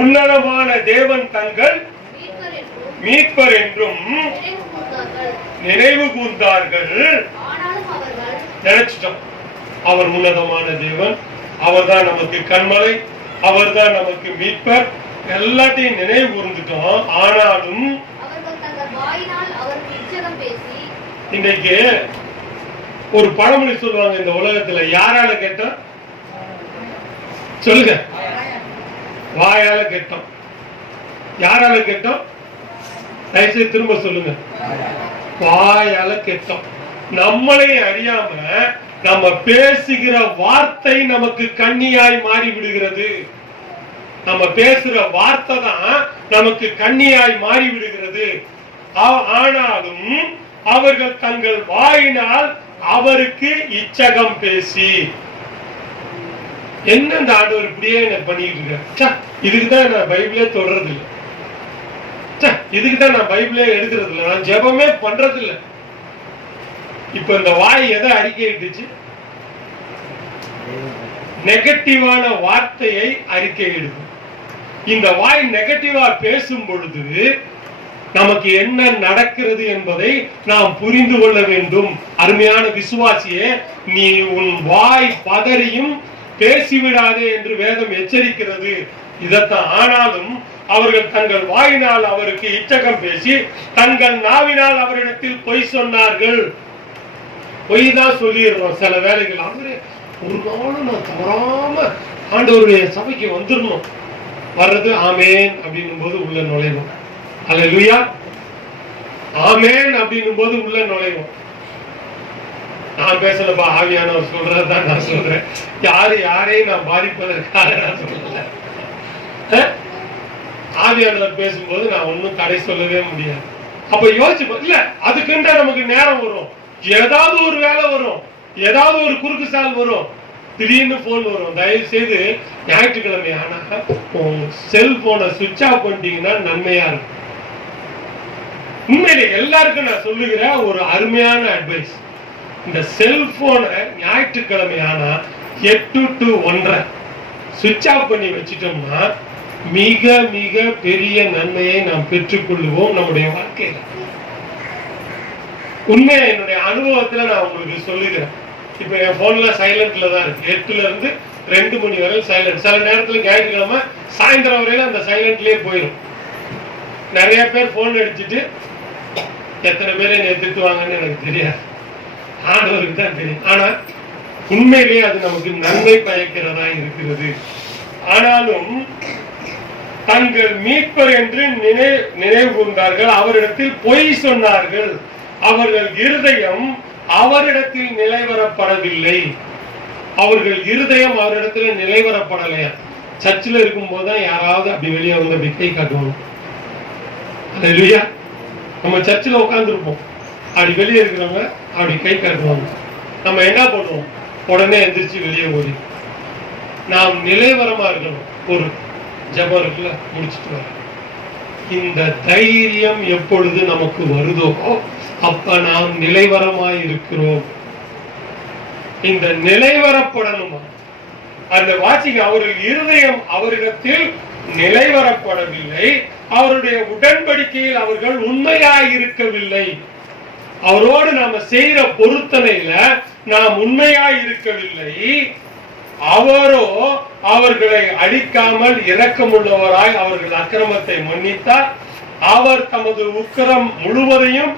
உன்னதமான தேவன் தங்கள் மீட்பர் என்றும் நினைவு கூர்ந்தார்கள். நினைச்சிட்டோம், அவர் உன்னதமான தேவன், அவர் தான் நமக்கு கண்மலை, அவர் தான் நமக்கு மீட்பர், எல்லாத்தையும் நினைவு கூர்ந்துட்டோம். ஆனாலும் இன்னைக்கு ஒரு பழமொழி சொல்லுவாங்க இந்த உலகத்துல, யாரால கேட்டோம் சொல்லுங்க? வாயால கேட்டோம். யாரால கேட்டோம்? தயவுசெய்து திரும்ப சொல்லுங்க. வாயால கேட்டோம். நம்மளே அறியாம நம்ம பேசுகிற வார்த்தை நமக்கு கண்ணியாய் மாறி விடுகிறது. நம்ம பேசுற வார்த்தை தான் நமக்கு கண்ணியாய் மாறி விடுகிறது. ஆனாலும் அவர்கள் தங்கள் வாயினால் அவருக்கு இச்சகம் பேசி, என்ன இந்த ஆண்டவர் இப்படியே பண்ணிட்டு இருக்க, இதுக்குதான் நான் பைபிளே தொடர்றது இல்லை, இதுக்குதான் நான் பைபிளே எடுக்கிறது இல்லை, நான் ஜெபமே பண்றது இல்லை. இப்ப இந்த வாய் எதை அறிக்கையிட்டுச்சு? நெகட்டிவான வார்த்தையை அறிக்கையிடுது. இந்த வாய் நெகட்டிவா பேசும் பொழுது நமக்கு என்ன நடக்கிறது என்பதை நாம் புரிந்து கொள்ள வேண்டும். அருமையான விசுவாசியே, நீ உன் வாய் பதறியும் பேசிவிடாதே என்று வேதம் எச்சரிக்கிறது. இதத்தான். ஆனாலும் அவர்கள் தங்கள் வாயினால் அவருக்கு இச்சகம் பேசி தங்கள் நாவினால் அவரிடத்தில் பொய் சொன்னார்கள். பொய் தான் சொல்லிடுறோம் சில வேலைகள். அவரு ஒரு நாளும் நான் தவறாம ஆண்டவருடைய சபைக்கு வந்துடணும், வர்றது ஆமேன் அப்படின்னும் போது உள்ள நுழைவோம். அல்லேலூயா, ஆமேன் அப்படின்னும் போது உள்ள நுழைவோம். நான் பேசலப்பா, ஆவியானவர் சொல்றதுதான் நான் சொல்றேன். யாரையும் நான் பாதிப்பதற்காக நான் சொல்லல. ஆவியானவர் பேசும்போது நான் ஒன்னும் தடை சொல்லவே முடியாது. அப்ப யோசிச்சு இல்ல, அதுக்குன்ற நமக்கு நேரம் வரும், ஏதாவது ஒரு வேலை வரும், ஏதாவது ஒரு குறுக்கு சால் வரும், திடீர்னு போன் வரும். தயவு செய்து ஞாயிற்றுக்கிழமை ஆனா செல்போனை சுவிட்ச் ஆஃப் பண்ணிட்டீங்கன்னா நன்மையா இருக்கும். உண்மையிலே எல்லாருக்கும் நான் சொல்லுகிற ஒரு அருமையான அட்வைஸ், இந்த செல்போனை ஞாயிற்றுக்கிழமை ஆனா 8 to 1:30 சுவிட்ச் ஆஃப் பண்ணி வச்சிட்டோம்னா மிக மிக பெரிய நன்மையை நாம் பெற்றுக்கொள்வோம் நம்முடைய வாழ்க்கையில. உண்மையா என்னுடைய அனுபவத்துல நான் உங்களுக்கு சொல்லுகிறேன். இப்ப என் போன்ல சைலண்ட்ல தான் இருக்கு. 8 to 2 மணி வரை சைலண்ட். சில நேரத்துல ஞாயிற்றுக்கிழமை சாயந்தரம் வரையில அந்த சைலண்ட்லயே போயிடும். நிறைய பேர் போன் அடிச்சுட்டு எத்தனை பேரை திட்டுவாங்கன்னு எனக்கு தெரியாது, ஆண்டவருக்கு தான் தெரியும். ஆனா உண்மையிலேயே அது நமக்கு நன்மை பயக்கிறதா இருக்கிறது. ஆனாலும் தங்கள் மீட்பர் என்று நினைவு கூர்ந்தார்கள், அவரிடத்தில் பொய் சொன்னார்கள், அவர்கள் இருதயம் அவரிடத்தில் நிலைவரப்படவில்லை. அவர்கள் இருதயம் அவரிடத்தில் நிலைவரப்படலையா? சர்ச்சில் இருக்கும் போதுதான் யாராவது அப்படி வெளியே வந்து அப்படி கை காட்டுவாங்க. அல்லேலூயா. நம்ம சர்ச்சில் உட்கார்ந்துருப்போம், அப்படி வெளியே இருக்கிறவங்க அப்படி கை காட்டுவாங்க. நம்ம என்ன பண்ணுவோம்? உடனே எந்திரிச்சு வெளியே ஓடி நாம் நிலைவரமா இருக்கணும். ஒரு ஜெபம் இருக்குல்ல, முடிச்சுட்டு வர. இந்த தைரியம் எப்பொழுது நமக்கு வருதோ அப்ப நாம் நிலைவரமாய் இருக்கிறோம். இந்த நிலைவரப்படணுமா? அந்த வாசிங்க, அவர்கள் இருதயம் அவரிடத்தில் நிலைவரப்படவில்லை, அவருடைய உடன்படிக்கையில் அவர்கள் உண்மையாய் இருக்கவில்லை. அவரோடு நாம செய்யற பொருத்தனையில நாம் உண்மையாய் இருக்கவில்லை. அவரோ அவர்களை அழிக்காமல் இரக்கமுள்ளவராய் அவர்கள் அக்கிரமத்தை மன்னித்தார். அவர் தமது உக்கிரம் முழுவதையும்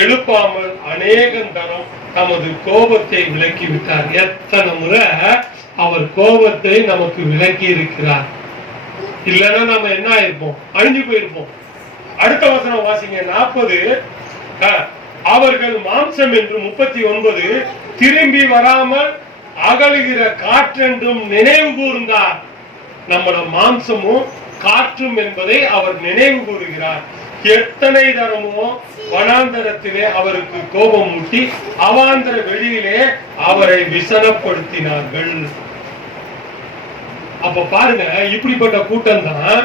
எழுப்பாமல் அநேகம் தரம் தமது கோபத்தை விலக்கி விட்டார். எத்தனை முறை அவர் கோபத்தை நமக்கு விலக்கி இருக்கிறார். இல்லைன்னா நம்ம என்ன ஆயிருப்போம்? அழிஞ்சு போயிருப்போம். அடுத்த வசனம் வாசிங்க, 40 அவர்கள் மாம்சம் என்று 39 திரும்பி வராமல் அகலுகிற காற்றென்றும் நினைவு கூர்ந்தார். நம்மளோட மாம்சமும் காற்றும் என்பதை அவர் நினைவு கூறுகிறார். எத்தனை தரமோ வனாந்தரத்திலே அவருக்கு கோபம் ஊட்டி அவாந்தர வெளியிலே அவரை விசனப்படுத்தினார்கள். அப்ப பாருங்க, இப்படிப்பட்ட கூட்டம் தான்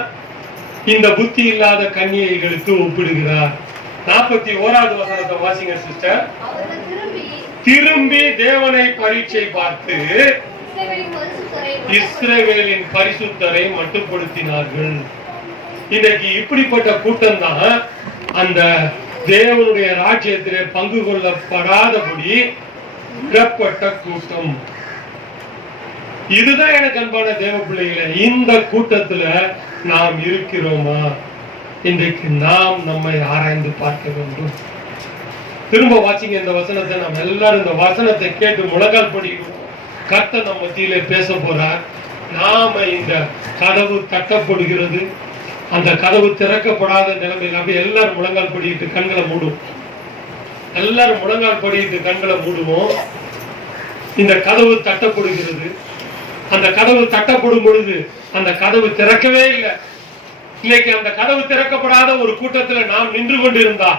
இந்த புத்தி இல்லாத கன்னிகைகளுக்கு ஒப்பிடுகிறார். 41வது வசனத்தை வாசிங்க சிஸ்டர். திரும்பி தேவனை பரீட்சை பார்த்து இஸ்ரவேலின் பரிசுத்தரை மட்டுப்படுத்தினார்கள். இன்னைக்கு இப்படிப்பட்ட கூட்டம் தான் அந்த தேவனுடைய ராஜ்யத்திலே பங்கு கொள்ளப்படாதபடி விடப்பட்ட கூட்டம். இதுதான் எனக்கு அன்பான தேவ பிள்ளைகளை, இந்த கூட்டத்துல நாம் இருக்கிறோமா? இன்றைக்கு நாம் நம்மை ஆராய்ந்து பார்க்க வேண்டும். திரும்ப வாசிங்க இந்த வசனத்தை. நம்ம எல்லாரும் இந்த வசனத்தை கேட்டு முழங்கால் படிக்கிறோம். கர்த்தர் நம்ம மத்தியிலே பேச போறார். நாம இந்த கதவு தட்டப்படுகிறது, அந்த கதவு திறக்கப்படாத நிலைமையில் அப்படியே எல்லாரும் முழங்கால் படிக்கிட்டு கண்களை மூடும். எல்லாரும் முழங்கால் படிக்கிட்டு கண்களை மூடுவோம். இந்த கதவு தட்டப்படுகிறது. அந்த கதவு தட்டப்படும் பொழுது அந்த கதவு திறக்கவே இல்லை. இன்னைக்கு அந்த கதவு திறக்கப்படாத ஒரு கூட்டத்துல நாம் நின்று கொண்டிருந்தா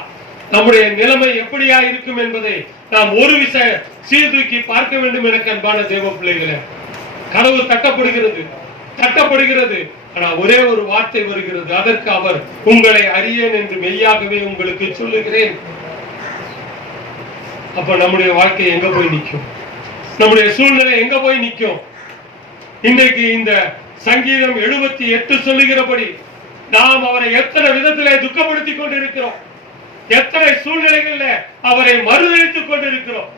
நம்முடைய நிலைமை எப்படியா இருக்கும் என்பதை நாம் ஒரு விஷயம் சீர்தூக்கி பார்க்க வேண்டும். எனக்கு அன்பான தேவ பிள்ளைகளே, கதவு தட்டப்படுகிறது, தட்டப்படுகிறது. ஆனா ஒரே ஒரு வார்த்தை வருகிறது, அதற்கு அவர் உங்களை அறியேன் என்று மெய்யாகவே உங்களுக்கு சொல்லுகிறேன். அப்ப நம்முடைய வாழ்க்கை எங்க போய் நிற்கும்? நம்முடைய சூழ்நிலை எங்க போய் நிற்கும்? இன்றைக்கு இந்த சங்கீதம் 78 சொல்லுகிறபடி நாம் அவரை எத்தனை விதத்திலே துக்கப்படுத்தி கொண்டிருக்கிறோம், எத்தனை சூழ்நிலைகள்ல அவரை மறுதளித்துக் கொண்டிருக்கிறோம்,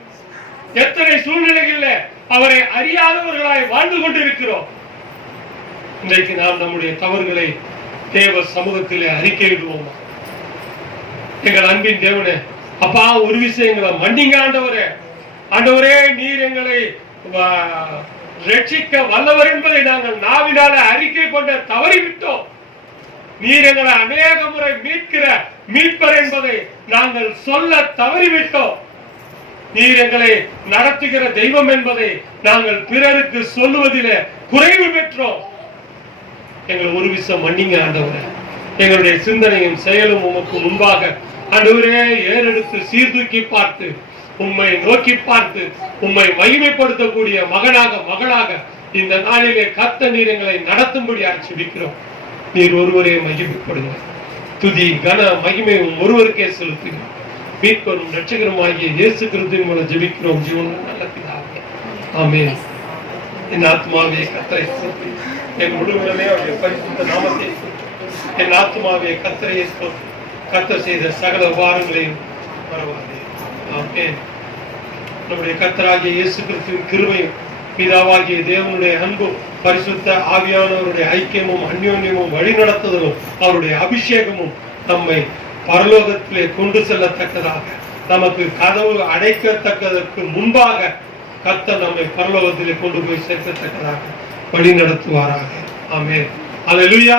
எத்தனை சூழ்நிலைகள்ல அவரை அறியாதவர்களாய் வாழ்ந்து கொண்டிருக்கிறோம். இன்றைக்கு நாம் நம்முடைய தவறுகளை தேவ சமூகத்திலே அறிக்கையிடுவோமா? எங்கள் அன்பின் தேவனே, அப்பா ஒரு விஷயம் எங்களை மன்னிங்க ஆண்டவரே. ஆண்டவரே, நீர் எங்களை ரட்சிக்க வல்லவர் என்பதை நாங்கள் நாவினால அறிக்கை கொண்ட தவறிவிட்டோம். நீர் எங்களை அநேக முறை மீட்கிற மீட்பர் என்பதை நாங்கள் சொல்ல தவறிவிட்டோம். நீர் எங்களை நடத்துகிற தெய்வம் என்பதை நாங்கள் பிறருக்கு சொல்லுவதிலே குறைவு பெற்றோம். எங்கள் ஒரு விஷயம் மன்னிங்க ஆண்டவரே. எங்களுடைய சிந்தனையும் செயலும் உமக்கு முன்பாக ஆண்டவரே ஏறெடுத்து சீர்தூக்கி பார்த்து உம்மை நோக்கி பார்த்து உம்மை மகிமைப்படுத்தக்கூடிய மகனாக மகளாக இந்த நாளிலே கர்த்தர் நீர் எங்களை நடத்தும்படி ஆட்சிக்கிறோம். நீர் ஒருவரே மகிமைப்படுங்க. துதி கன மகிமை ஒருவருக்கே செலுத்துகிறோம். மீட்பரும் இரட்சகரும் ஆகிய இயேசு கிறிஸ்துவின் மூலம் ஜெபிக்கிறோம் ஜீவனுள்ள நல்ல பிதாவே, ஆமென். என் ஆத்மாவே கர்த்தரை ஸ்தோத்திரி, என் முழுவதுமே அவருடைய பரிசுத்த நாமத்தை என் ஆத்மாவே கர்த்தரை ஸ்தோத்திரி. கர்த்தர் செய்த சகல உபகாரங்களையும் மறவாதே. ஆமென். நம்முடைய கர்த்தராகிய இயேசு கிறிஸ்துவின் கிருபையும் பிதாவாகிய தேவனுடைய அன்பும் பரிசுத்த ஆவியானவருடைய ஐக்கியமும் அந்யோன்யமும் வழிநடத்துதலும் அவருடைய அபிஷேகமும் நம்மை பரலோகத்திலே கொண்டு செல்லத்தக்கதாக, நமக்கு கதவு அடைக்கத்தக்கதற்கு முன்பாக கர்த்தர் நம்மை பரலோகத்திலே கொண்டு போய் சேர்க்கத்தக்கதாக வழி நடத்துவாராக. ஆமென். அல்லேலூயா.